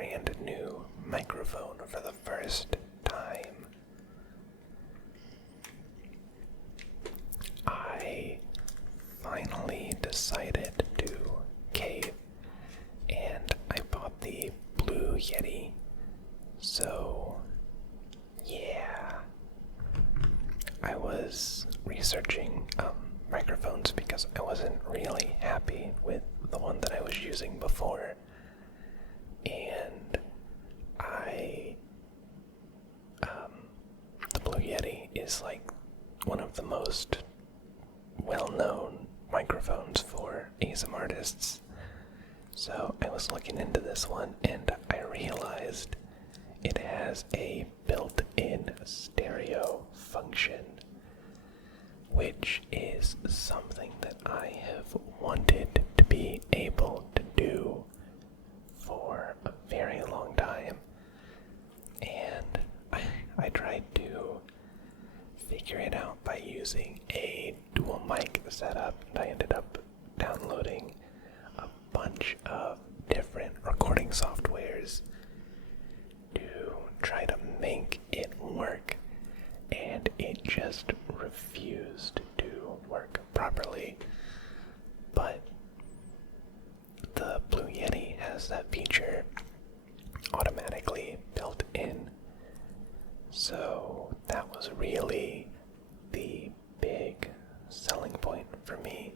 brand new microphone for the first time. I finally decided to cave, and I bought the Blue Yeti. So, yeah. I was researching microphones because I wasn't really happy with the one that I was using before. And the Blue Yeti is like one of the most well-known microphones for ASMR artists. So I was looking into this one and I realized it has a built-in stereo function, which is something that I have wanted to be able to do for a very long time. And I tried to figure it out by using a dual mic setup, and I ended up downloading a bunch of different recording softwares to try to make it work, and it just refused to work properly. But the Blue Yeti has that feature automatically built in, so that was really the big selling point for me.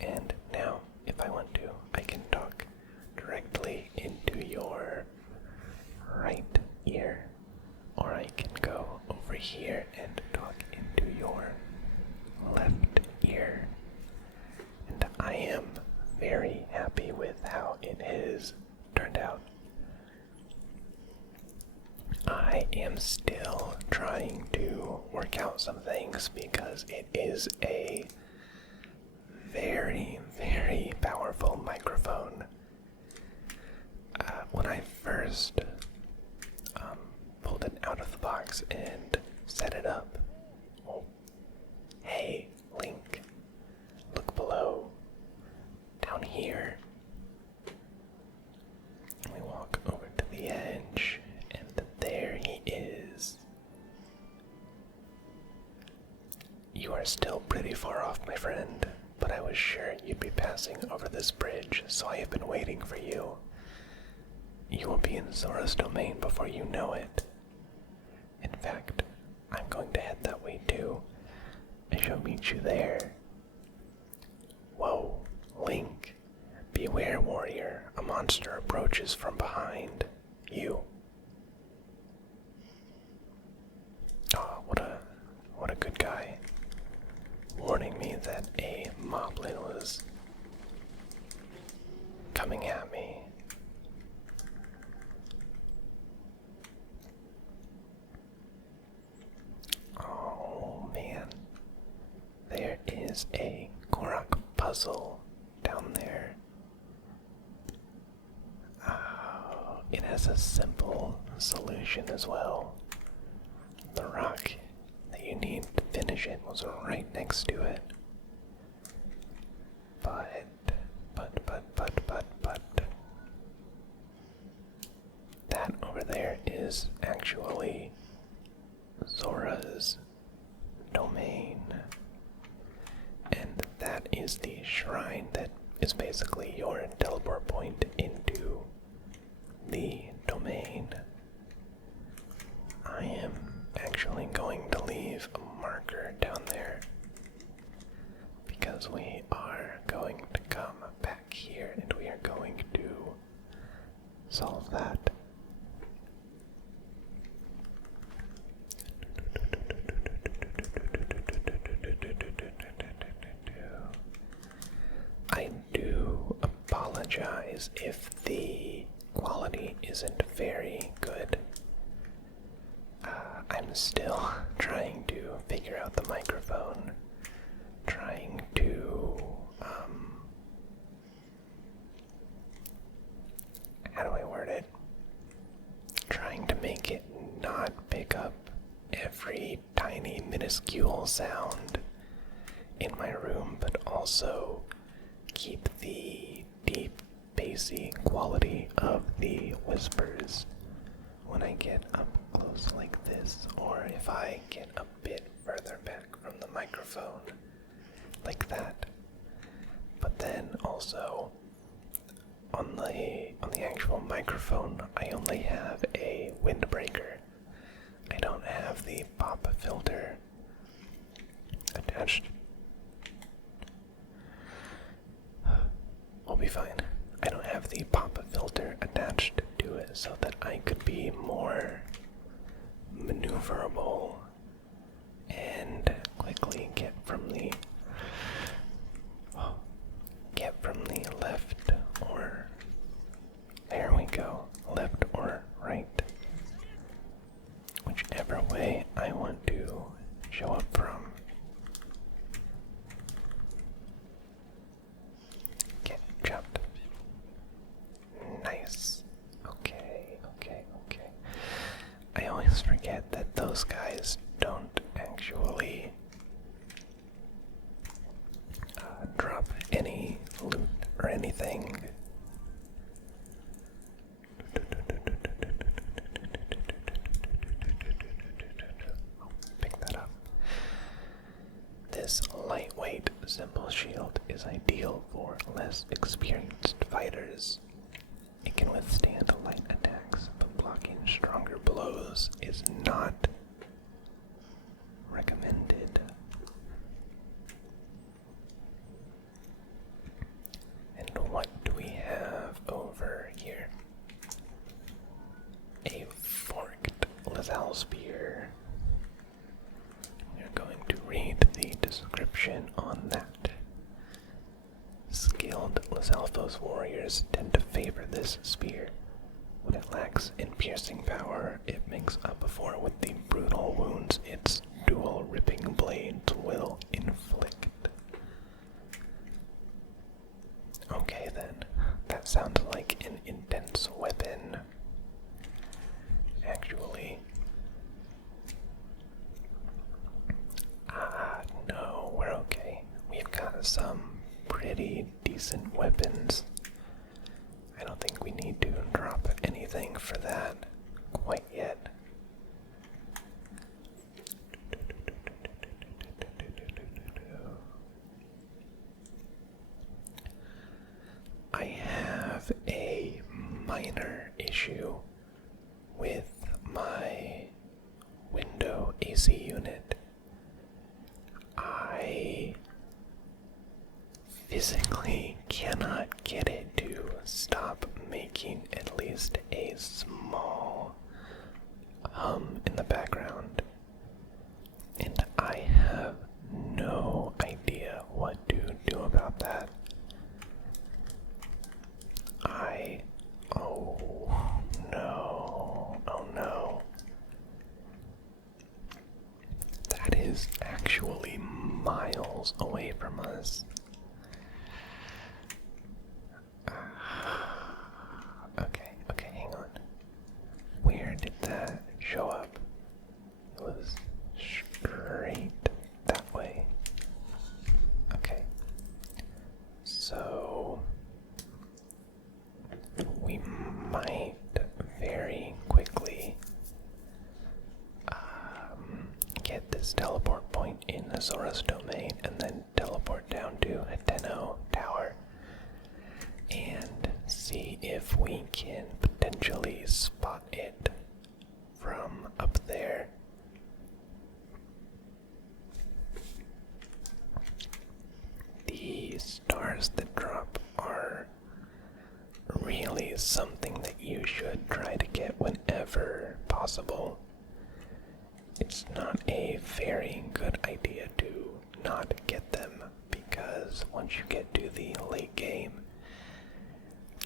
And now, if I want to, I can talk directly into your right ear, or I can go over here and talk into your left ear. And I am very happy with how it has turned out. I am still trying to work out some things because it is a very, very powerful microphone. When I first pulled it out of the box and set it up, oh, hey, Link, look below, down here. We walk over to the edge, and there he is. You are still pretty far off, my friend, but I was sure you'd be passing over this bridge, so I have been waiting for you. You will be in Zora's domain before you know it. In fact, I'm going to head that way too. I shall meet you there. Whoa, Link. Beware, warrior. A monster approaches from behind you. Oh, what a good guy. Warning me that a moblin was coming at me. Oh man. There is a Korok puzzle down there. Oh, it has a simple solution as well. The rock that you need to finish it was right next to it. But, that over there is actually Zora's domain. And that is the shrine that is basically your teleport point into the domain. I am actually going to leave a marker down there because we are going to come back here and we are going to solve that. I do apologize if the quality isn't very good. I'm still trying to figure out the microphone, trying to, how do I word it? Trying to make it not pick up every tiny minuscule sound in my room, but also keep the deep, bassy quality of the whispers when I get up close like this, or if I get a bit further back from the microphone, like that. But then also, on the actual microphone, I only have a windbreaker. I don't have the pop filter attached. We'll be fine. I don't have the pop filter attached to it so that I could be more maneuverable and quickly get from the left, or there we go, left or right, whichever way I want to show up from. Get chopped. Nice. Okay. I always forget that those guys don't actually drop any loot or anything. Pick that up. This lightweight simple shield is ideal for less experienced fighters. It can withstand light attacks, but blocking stronger blows is not recommended. And what do we have over here? A forked Lazal spear. We're going to read the description on that. Skilled Lizalfos warriors tend to favor this spear. When it lacks in piercing power, it makes up for with the brutal wounds its dual ripping blades will inflict. Okay then, that sounds like an intense weapon. Actually. No, we're okay. We've got some pretty decent weapons. I don't think we need to drop anything for that quite yet. I have a minor issue with my window AC unit. I physically cannot get it to stop making at least a small hum in the background. And I have no idea what to do about that. Oh no. That is actually miles away from us. Okay, hang on. Where did that show up? It was straight that way. Okay. So we might very quickly get this teleport point in Zora's domain and then teleport down to Hateno Tower and see if we can potentially spot it from up there. The stars that drop are really something that you should try to get whenever possible. It's not a very good idea to not get them, because once you get to the late game,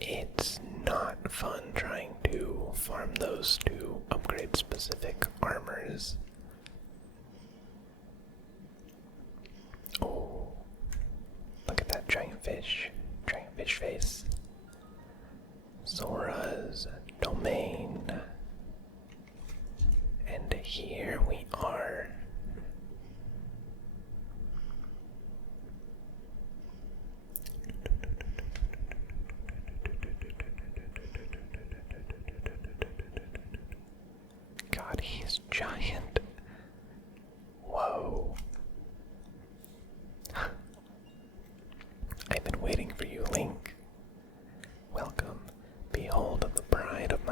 it's not fun trying to farm those to upgrade specific armors. Oh, look at that giant fish face. Zora's domain. And here we are.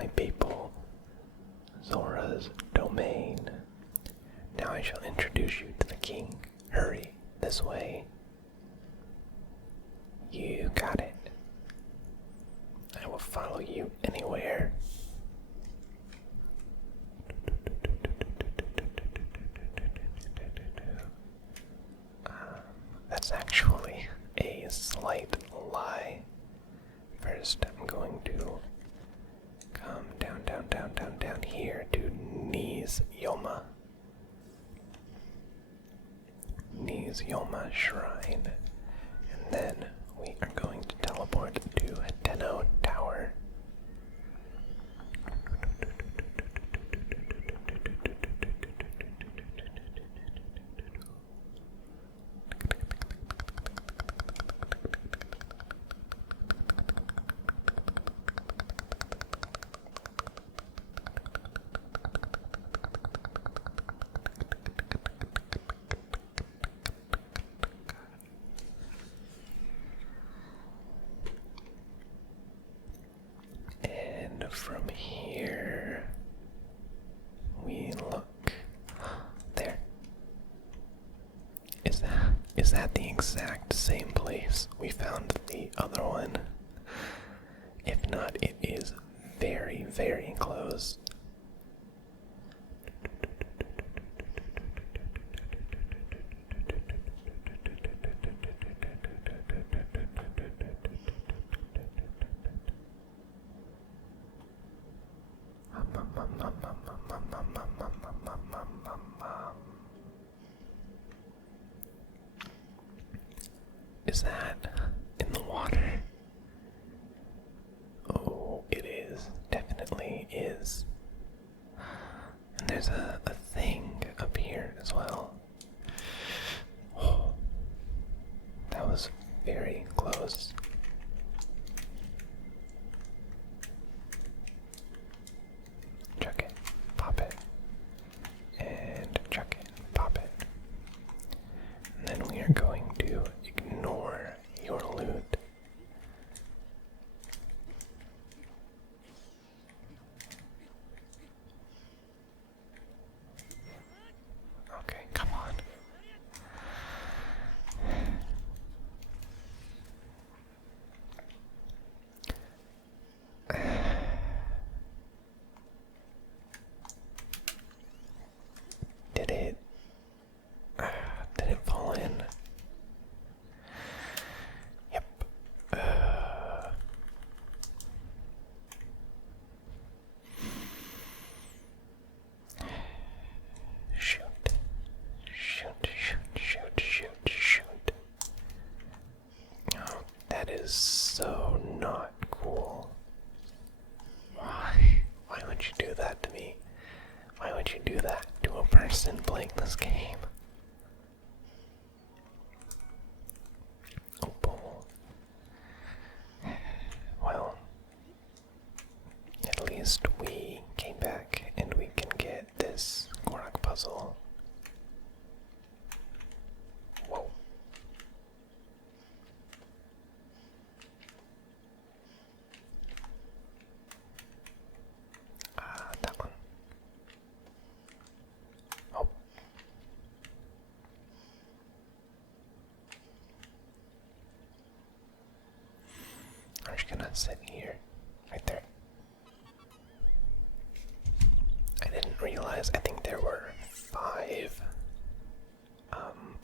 my people, Zora's domain. Now I shall introduce you to the king. Hurry, this way. You got it. I will follow you anywhere. That's actually a slight lie. First, I'm going to come down here to Knees Yoma. Knees Yoma Shrine. And then we are going to teleport to Hateno Tower. From here, we look there. Is that the exact same place we found the other one? If not, it is very, very close. Is that in the water? Oh, it is. Definitely is. And there's a thing up here as well. Oh, that was very close. Chuck it, pop it, and chuck it, pop it. And then we are going to ignore your loot. Okay, come on. Did it? Did it fall in? Yep. Shoot. Shoot. Oh, that is so not cool. Why? Why would you do that to me? Why would you do that to a person playing this game? Oh, bull. Well, at least we came back and we can get this Korok puzzle. Whoa. That one. Oh. I'm just gonna sit here, right there. I didn't realize, I think there were 5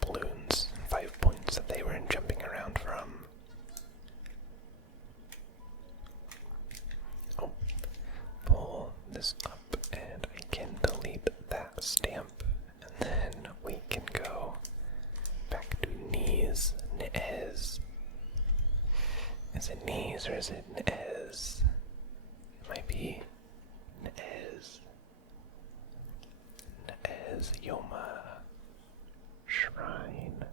balloons, 5 points that they were jumping around from. Oh, pull this up and I can delete that stamp, and then we can go back to Knees. Is it Knees or is it Nez? It might be Nez. Nez Yoma Shrine.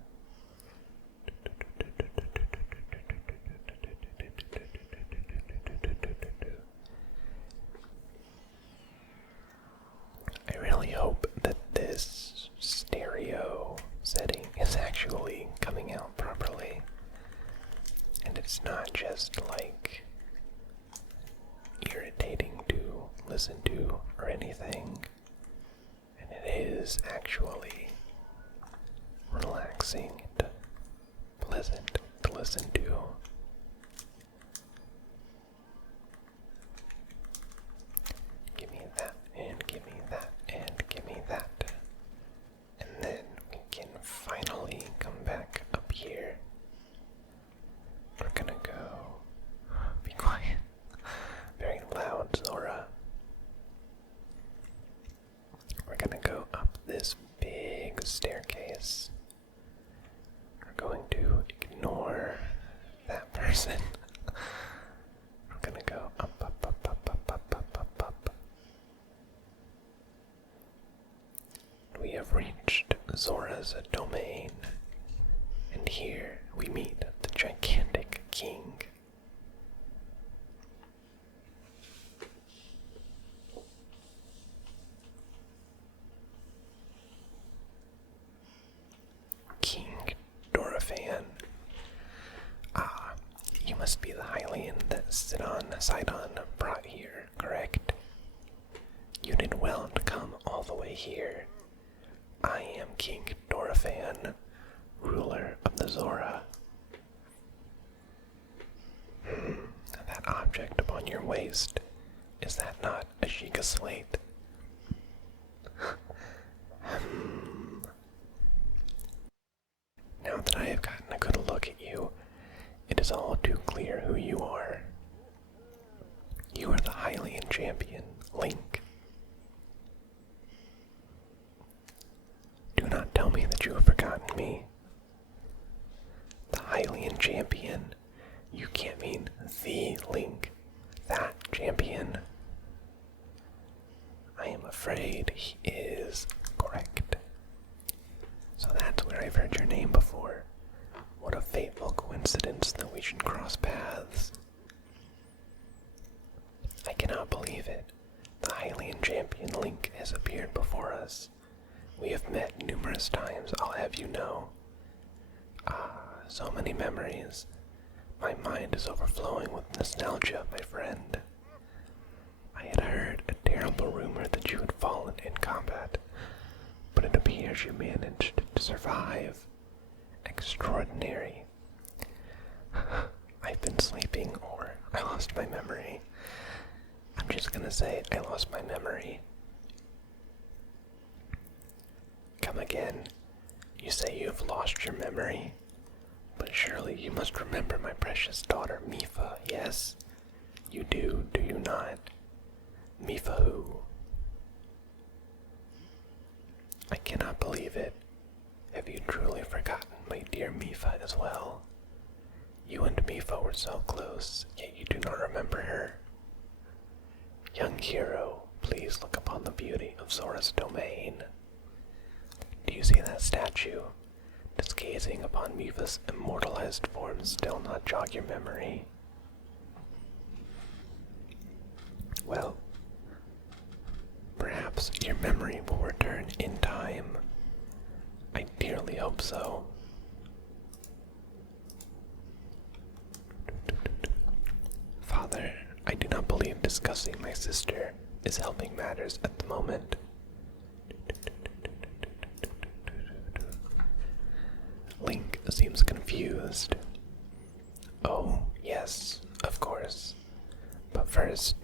I really hope that this stereo setting is actually coming out properly. And it's not just like irritating to listen to or anything, and it is actually relaxing and pleasant to listen to. Give me that, and give me that, and give me that. And then we can finally come back up here. We're gonna go. Be quiet. Very loud, Zora. We're gonna go up this big staircase. We're going to ignore that person. We're gonna go up, up, up, up, up, up, up, up, up. We have reached Zora's domain, and here we meet the gigantic king. King Doraphan. Ah, you must be the Hylian that Sidon brought here, correct? You did well to come all the way here. I am King Doraphan, ruler of the Zora. That object upon your waist, is that not a Sheikah slate? Now that I have gotten a good look at you, it is all too clear who you are. You are the Hylian champion, Link. Do not tell me that you have forgotten me. The Hylian champion. You can't mean the Link. That champion. I am afraid he is correct. So that's where I've heard your name before. What a fateful coincidence that we should cross paths. I cannot believe it. The Hylian champion Link has appeared before us. We have met numerous times, I'll have you know. Ah, so many memories. My mind is overflowing with nostalgia, my friend. I had heard a terrible rumor that you had fallen in combat, but it appears you managed to survive. Extraordinary. I've been sleeping, or I lost my memory. I'm just gonna say I lost my memory. Come again. You say you have lost your memory, but surely you must remember my precious daughter Mipha, yes? You do you not? Mipha who? I cannot believe it. Have you truly forgotten my dear Mipha as well? You and Mipha were so close, yet you do not remember her. Young hero, please look upon the beauty of Zora's domain. Do you see that statue? Does gazing upon Mipha's immortalized form still not jog your memory? Well, perhaps your memory will return in time. I dearly hope so. Father, I do not believe discussing my sister is helping matters at the moment. Link seems confused. Oh, yes, of course. But first,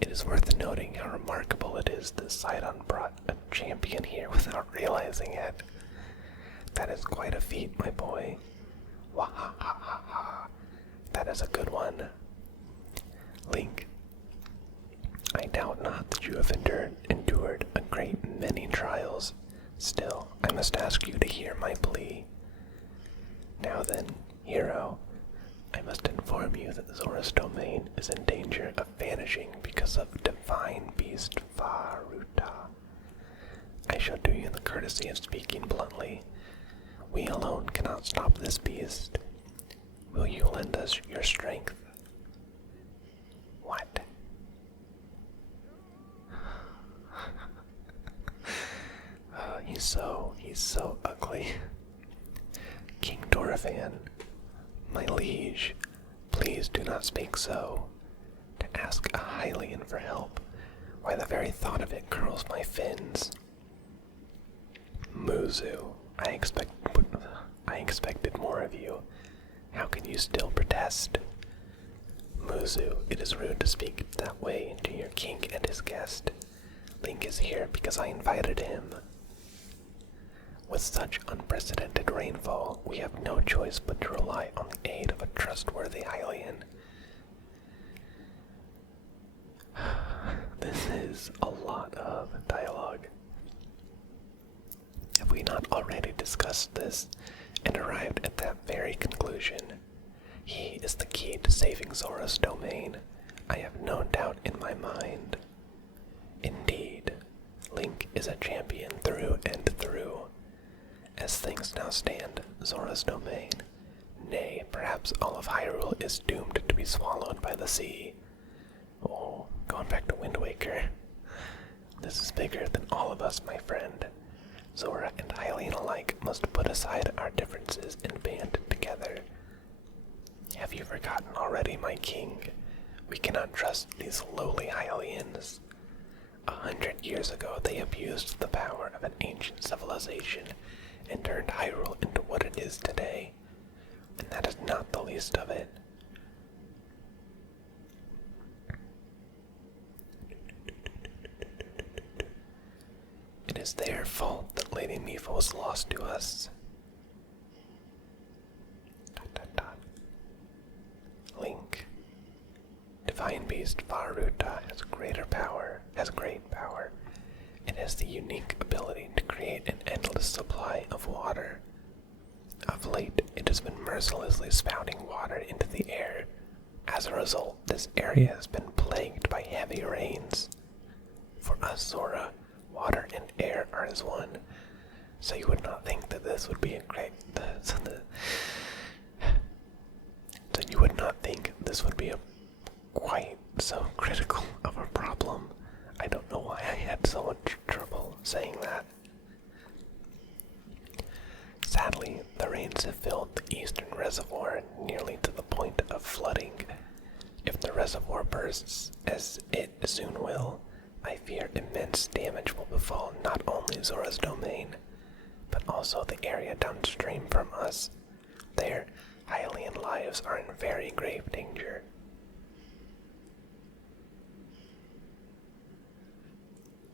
it is worth noting how remarkable it is that Sidon brought a champion here without realizing it. That is quite a feat, my boy. Wahahaha. That is a good one. Link, I doubt not that you have endured a great many trials. Still, I must ask you to hear my plea. Now then, hero, I must inform you that Zora's domain is in danger of vanishing because of divine beast Faruta. I shall do you the courtesy of speaking bluntly. We alone cannot stop this beast. Will you lend us your strength? What? He's so ugly. King Doraphan, my liege, please do not speak so. To ask a Hylian for help Why, the very thought of it curls my fins. Muzu, I expected more of you. How can you still protest? Muzu, it is rude to speak that way to your king and his guest. Link is here because I invited him. With such unprecedented rainfall, we have no choice but to rely on the aid of a trustworthy Hylian. This is a lot of dialogue. Have we not already discussed this and arrived at that very conclusion? He is the key to saving Zora's domain. I have no doubt in my mind. Indeed, Link is a champion through and through. As things now stand, Zora's domain, nay, perhaps all of Hyrule, is doomed to be swallowed by the sea. Oh, going back to Wind Waker. This is bigger than all of us, my friend. Zora and Hylian alike must put aside our differences and band together. Have you forgotten already, my king? We cannot trust these lowly Hylians. 100 years ago, they abused the power of an ancient civilization and turned Hyrule into what it is today. And that is not the least of it. It is their fault that Lady Mifa was lost to us. Link. Divine Beast Varuta has great power. It has the unique ability to create an endless supply of water. Of late, it has been mercilessly spouting water into the air. As a result, this area has been plagued by heavy rains. For us, Zora, water and air are as one, so you would not think that this would be a quite so critical of a problem. I don't know why I had so much trouble saying that. Sadly, the rains have filled the eastern reservoir nearly to the point of flooding. If the reservoir bursts, as it soon will, I fear immense damage will befall not only Zora's domain, but also the area downstream from us. Their Hylian lives are in very grave danger.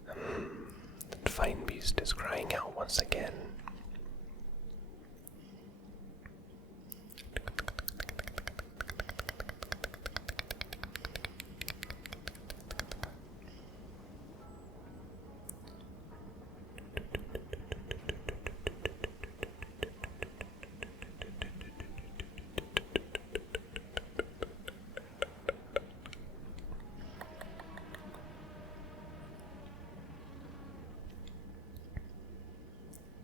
The Divine Beast is crying out once again.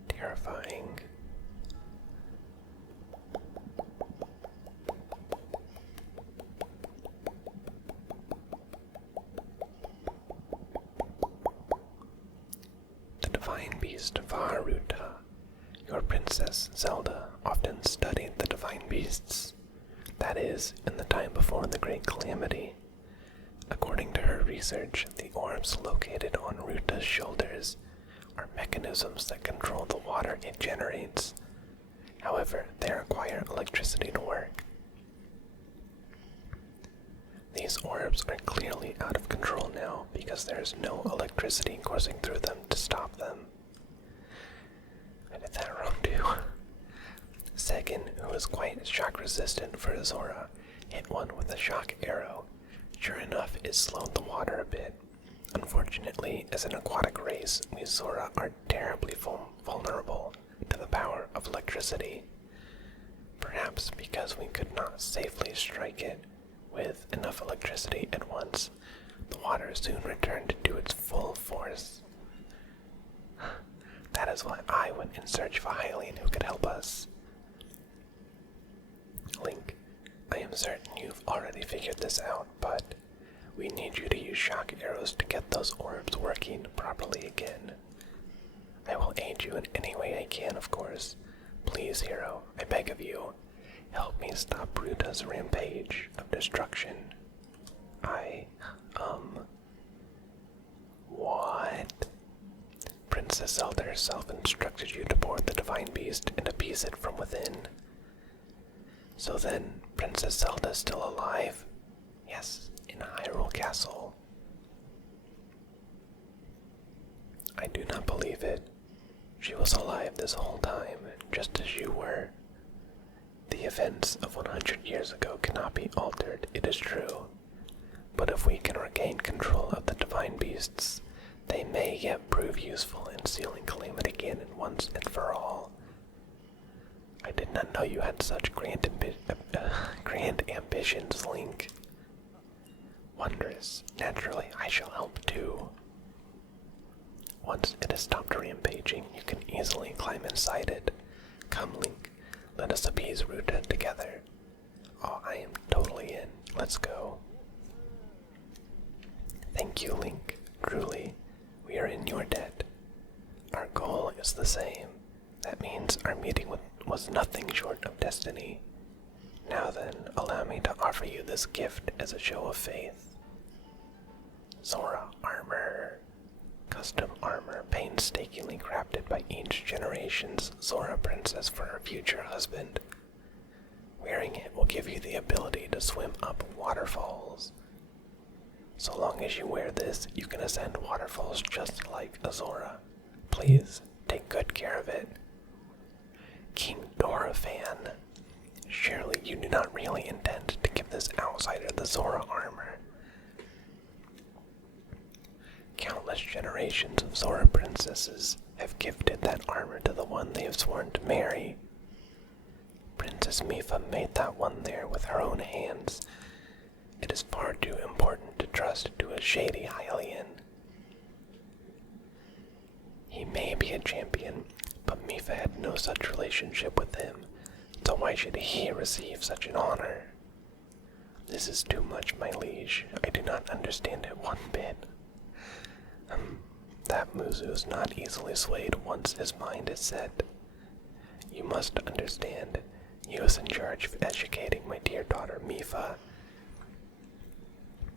Terrifying. The Divine Beast Varuta. Your princess, Zelda, often studied the Divine Beasts. That is, in the time before the Great Calamity. According to her research, the orbs located on Ruta's shoulders are mechanisms that control the water it generates. However, they require electricity to work. These orbs are clearly out of control now because there is no electricity coursing through them to stop them. I did that wrong too. Second, who was quite shock resistant for Zora, hit one with a shock arrow. Sure enough, it slowed the water a bit. Unfortunately, as an aquatic race, we Zora are terribly vulnerable to the power of electricity. Perhaps because we could not safely strike it with enough electricity at once, the water soon returned to its full force. That is why I went in search of a Hylian who could help us. Link, I am certain you've already figured this out, but we need you to use shock arrows to get those orbs working properly again. I will aid you in any way I can, of course. Please, hero, I beg of you, help me stop Ruta's rampage of destruction. Princess Zelda herself instructed you to board the divine beast and appease it from within. So then, Princess Zelda is still alive? Yes, in Hyrule Castle. I do not believe it. She was alive this whole time, just as you were. The events of 100 years ago cannot be altered, it is true. But if we can regain control of the divine beasts, they may yet prove useful in sealing Calamity Ganon once and for all. I did not know you had such grand ambitions, Link. Wondrous. Naturally, I shall help too. Once it has stopped rampaging, you can easily climb inside it. Come, Link, let us appease Ruta together. Oh, I am totally in. Let's go. Thank you, Link. Truly, we are in your debt. Our goal is the same. That means our meeting was nothing short of destiny. Now then, allow me to offer you this gift as a show of faith. Zora armor. Custom armor painstakingly crafted by each generation's Zora princess for her future husband. Wearing it will give you the ability to swim up waterfalls. So long as you wear this, you can ascend waterfalls just like a Zora. Please, take good care of it. King Dora fan. Surely you do not really intend to give this outsider the Zora armor. Countless generations of Zora princesses have gifted that armor to the one they have sworn to marry. Princess Mipha made that one there with her own hands. It is far too important to trust to a shady Hylian. He may be a champion, but Mipha had no such relationship with him, so why should he receive such an honor? This is too much, my liege. I do not understand it one bit. That Muzu is not easily swayed once his mind is set. You must understand, he was in charge of educating my dear daughter Mipha.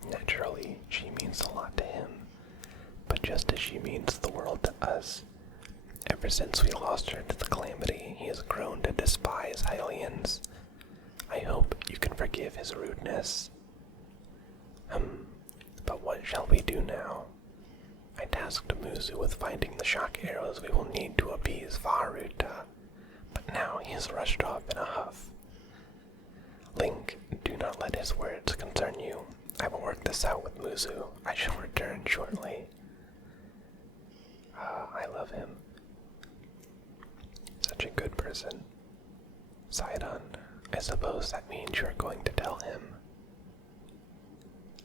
Naturally, she means a lot to him, but just as she means the world to us. Ever since we lost her to the Calamity, he has grown to despise Hylians. I hope you can forgive his rudeness. But what shall we do now? I tasked Muzu with finding the shock arrows we will need to appease Varuta, but now he has rushed off in a huff. Link, do not let his words concern you. I will work this out with Muzu. I shall return shortly. I love him. Such a good person. Sidon, I suppose that means you're going to tell him.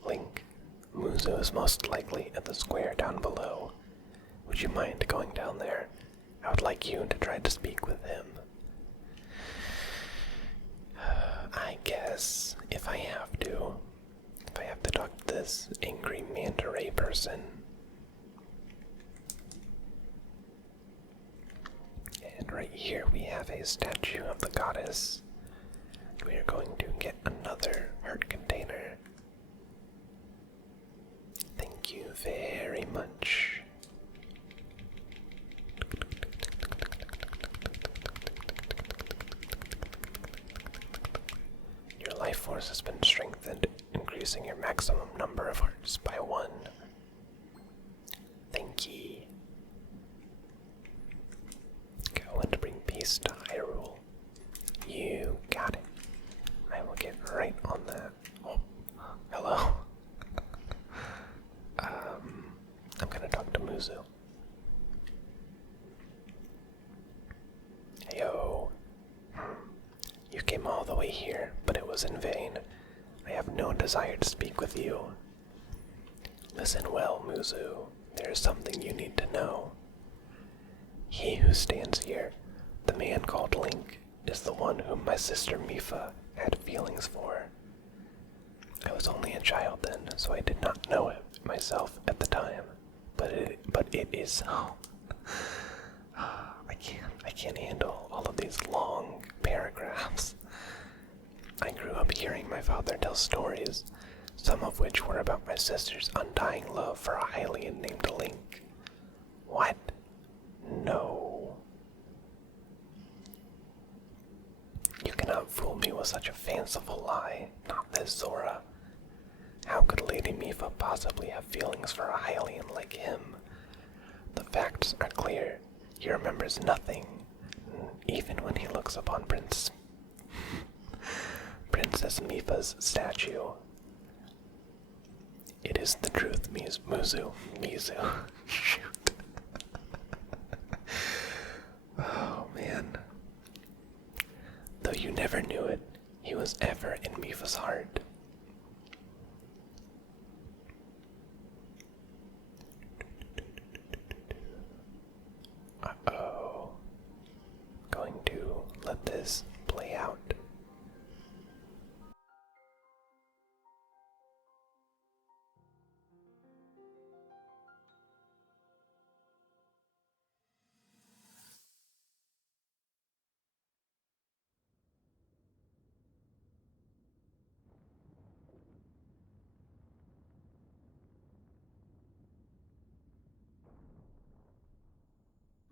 Link, Muzu is most likely at the square down below. Would you mind going down there? I would like you to try to speak with him. I guess, if I have to talk to this angry manta ray person. And right here we have a statue of the goddess. We are going to get another heart container. Thank you very much. Your life force has been strengthened, increasing your maximum number of hearts by 1. Thank you. Go and bring peace to Hyrule. You got it. I will get right on that. Oh, hello. I'm gonna talk to Muzu. Heyo. You came all the way here, but it was in vain. I have no desire to speak with you. Listen well, Muzu. There is something you need to know. He who stands here, the man called Link, is the one whom my sister Mipha had feelings for. I was only a child then, so I did not know it myself at the time. But it is so. I can't handle all of these long paragraphs. I grew up hearing my father tell stories, some of which were about my sister's undying love for a Hylian named Link. What? fanciful lie, not this Zora. How could Lady Mifa possibly have feelings for a Hylian like him? The facts are clear. He remembers nothing, even when he looks upon Princess Mifa's statue. It is the truth, Mizu. Shoot. Oh, man. Though you never knew it, he was ever in Mifa's heart. Uh-oh. Going to let this play out.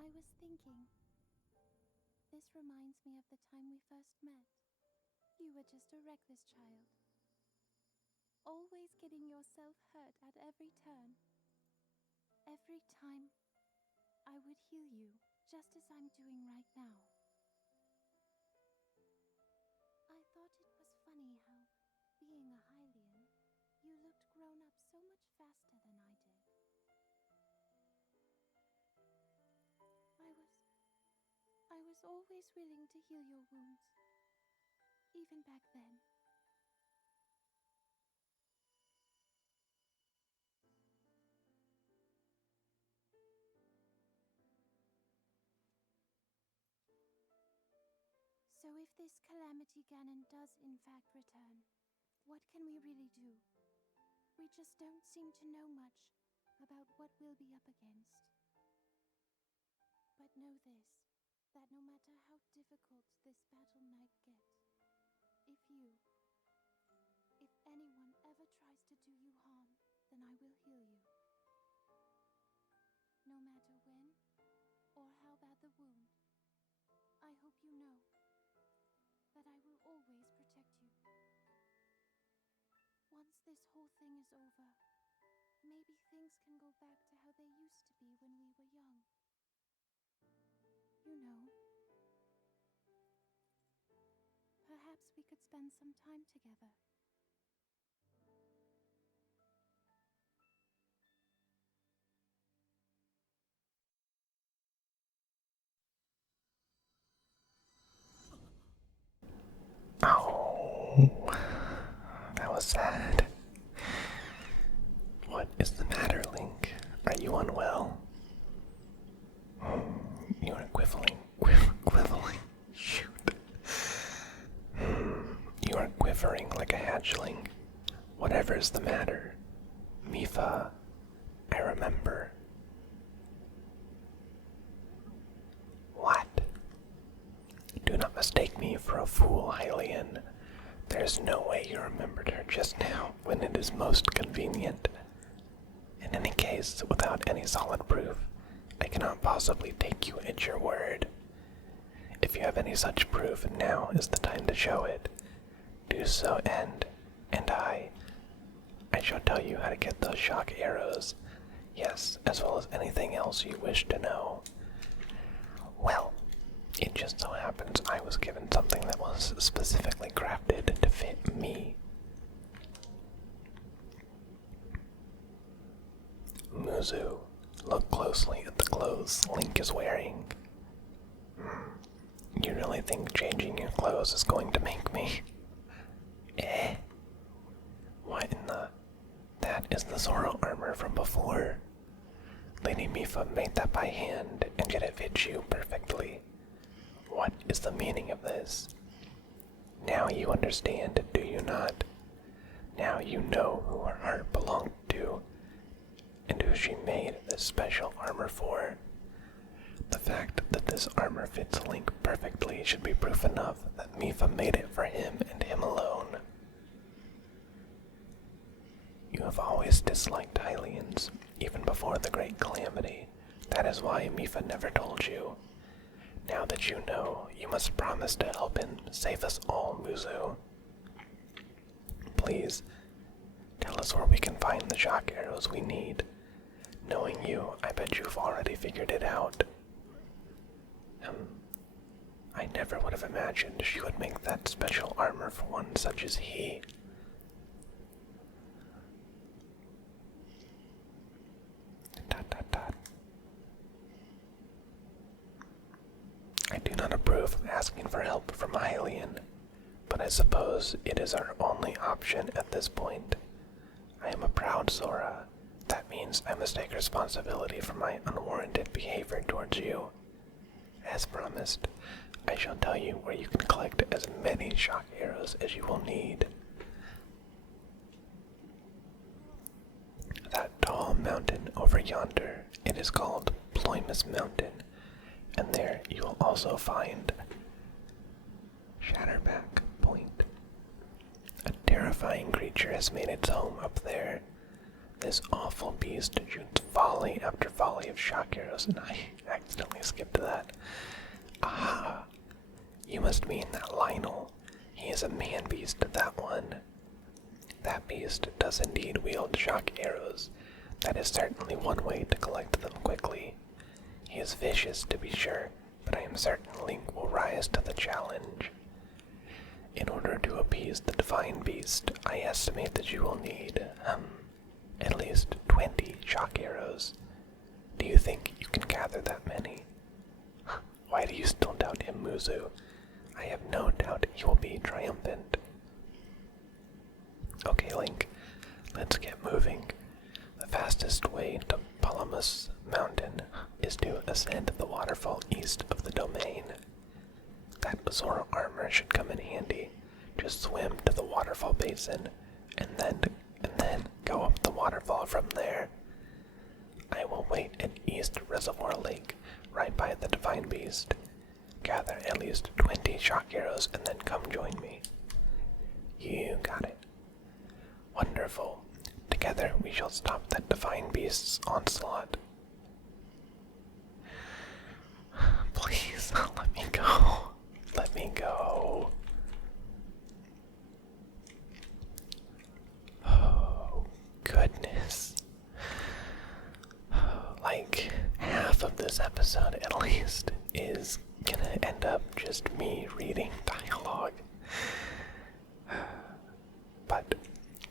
I was thinking, this reminds me of the time we first met. You were just a reckless child, always getting yourself hurt at every turn. Every time, I would heal you, just as I'm doing right now. I thought it was funny how, being a Hylian, you looked grown up so much faster than I did. I was always willing to heal your wounds, even back then. So if this Calamity Ganon does in fact return, what can we really do? We just don't seem to know much about what we'll be up against. But know this, that no matter how difficult this battle might get, if anyone ever tries to do you harm, then I will heal you. No matter when or how bad the wound, I hope you know that I will always protect you. Once this whole thing is over, maybe things can go back to how they used to be when we were young. You know, perhaps we could spend some time together. Oh, that was sad. What is the matter, Link? Are you unwell? You are quivering. Shoot. You are quivering like a hatchling. Whatever's the matter. Mifa, I remember. What? Do not mistake me for a fool, Hylian. There's no way you remembered her just now when it is most convenient. In any case, without any solid proof, I cannot possibly take you at your word. If you have any such proof, now is the time to show it. Do so, and I shall tell you how to get those shock arrows. Yes, as well as anything else you wish to know. Well, it just so happens I was given something that was specifically crafted to fit me. Muzu, look closely at the clothes Link is wearing. You really think changing your clothes is going to make me? What in the... That is the Zora armor from before. Lady Mifa made that by hand, and yet it fits you perfectly. What is the meaning of this? Now you understand, do you not? Now you know who her heart belonged to, and who she made this special armor for. The fact that this armor fits Link perfectly should be proof enough that Mifa made it for him and him alone. You have always disliked Hylians, even before the Great Calamity. That is why Mifa never told you. Now that you know, you must promise to help him save us all, Muzu. please. Tell us where we can find the shock arrows we need. Knowing you, I bet you've already figured it out. I never would have imagined she would make that special armor for one such as he. Dot, dot, dot. I do not approve of asking for help from Hylian, but I suppose it is our only option at this point. I am a proud Zora. That means I must take responsibility for my unwarranted behavior towards you. As promised, I shall tell you where you can collect as many shock arrows as you will need. That tall mountain over yonder, it is called Ploymus Mountain, and there you will also find Shatterback Point. A terrifying creature has made its home up there. This awful beast shoots volley after volley of shock arrows, and I accidentally skipped that. Aha! You must mean that Lionel. He is a man-beast, that one. That beast does indeed wield shock arrows. That is certainly one way to collect them quickly. He is vicious, to be sure, but I am certain Link will rise to the challenge. In order to appease the divine beast, I estimate that you will need, at least 20 shock arrows. Do you think you can gather that many? Why do you still doubt him, Muzu? I have no doubt he will be triumphant. Okay, Link, let's get moving. The fastest way to Palamus Mountain is to ascend the waterfall east of the domain. That Zora armor should come in handy. Just swim to the waterfall basin, and then go up the waterfall from there. I will wait at East Reservoir Lake, right by the Divine Beast. Gather at least 20 shock arrows and then come join me. You got it. Wonderful. Together we shall stop that Divine Beast's onslaught. Please, let me go. Let me go. Oh, goodness. Like, half of this episode, at least, is gonna end up just me reading dialogue. But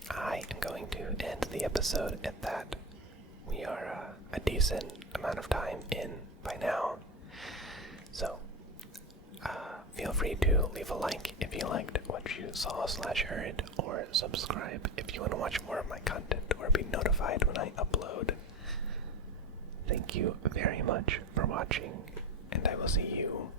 I am going to end the episode at that. We are a decent amount of time in by now. So, feel free to leave a like if you liked what you saw/heard, or subscribe if you want to watch more of my content or be notified when I upload. Thank you very much for watching, and I will see you